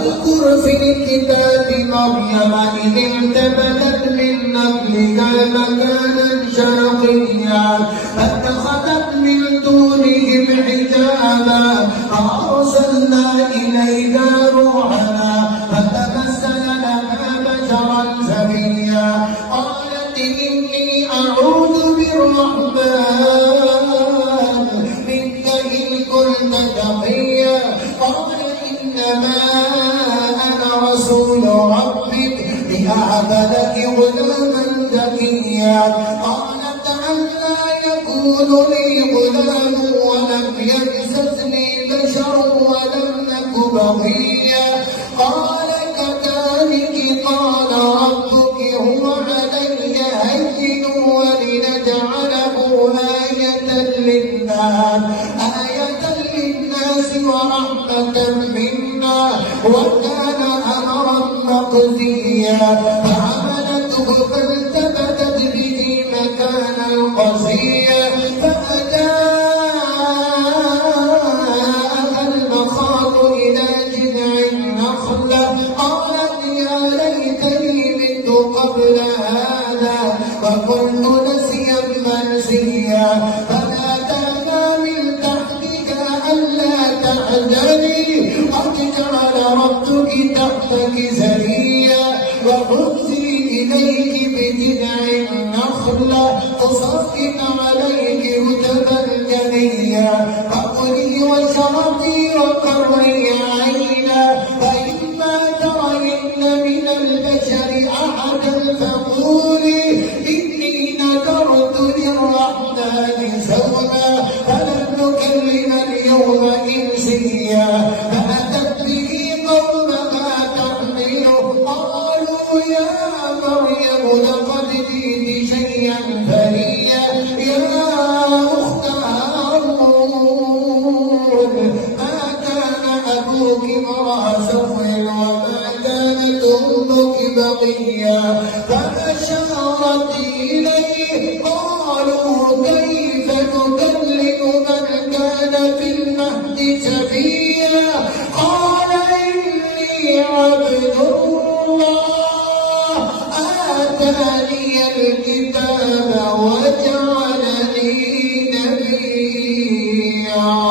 واذكر في الكتاب مريم إذ انتبذت من أهلها مكانا شرقيا فاتخذت من دونهم حجابا فأرسلنا إليها روحنا فتمثل لها بشرا سويا قالت إني أعوذ بالرحمن منك إن كنت تقيا قال إنما أنا رسول ربك لأهب لك غلاما زكيا قالت أنى يكون لي غلام ولم يمسسني بشر ولم نك بغيا قال كذلك قال ربك هو علي هين ولنجعله آية للناس ورحمة منا وكان أمرا مقضيا فحملته فالتفتت به مكانا قصيا فأجاءها المخاض إلى جذع النخلة قالت يا ليتني مت قبل هذا وكنت نسيا منسيا فناداها من تحتها ألا تحزني قد جعل ربك تحتك سريا وهزي إليك بجذع النخلة تصفق عليك رتبا جنيا فكلي واشربي وقري عينا فإما ترين من البشر أحدا فقولي إني نذرت للرحمن صوما فلن نكلم اليوم إنسيا فأتت به قومها تحمله قالوا يا مريم لقد جئت شيئا فريا يا أخت هارون ما كان أبوك امرأ سوء وما كانت أمك بغيا فأشارت إليه قالوا كيف نكلم من كان في المهد سبيا قال إني عبد الله آتاني الكتاب وجعلني نبيا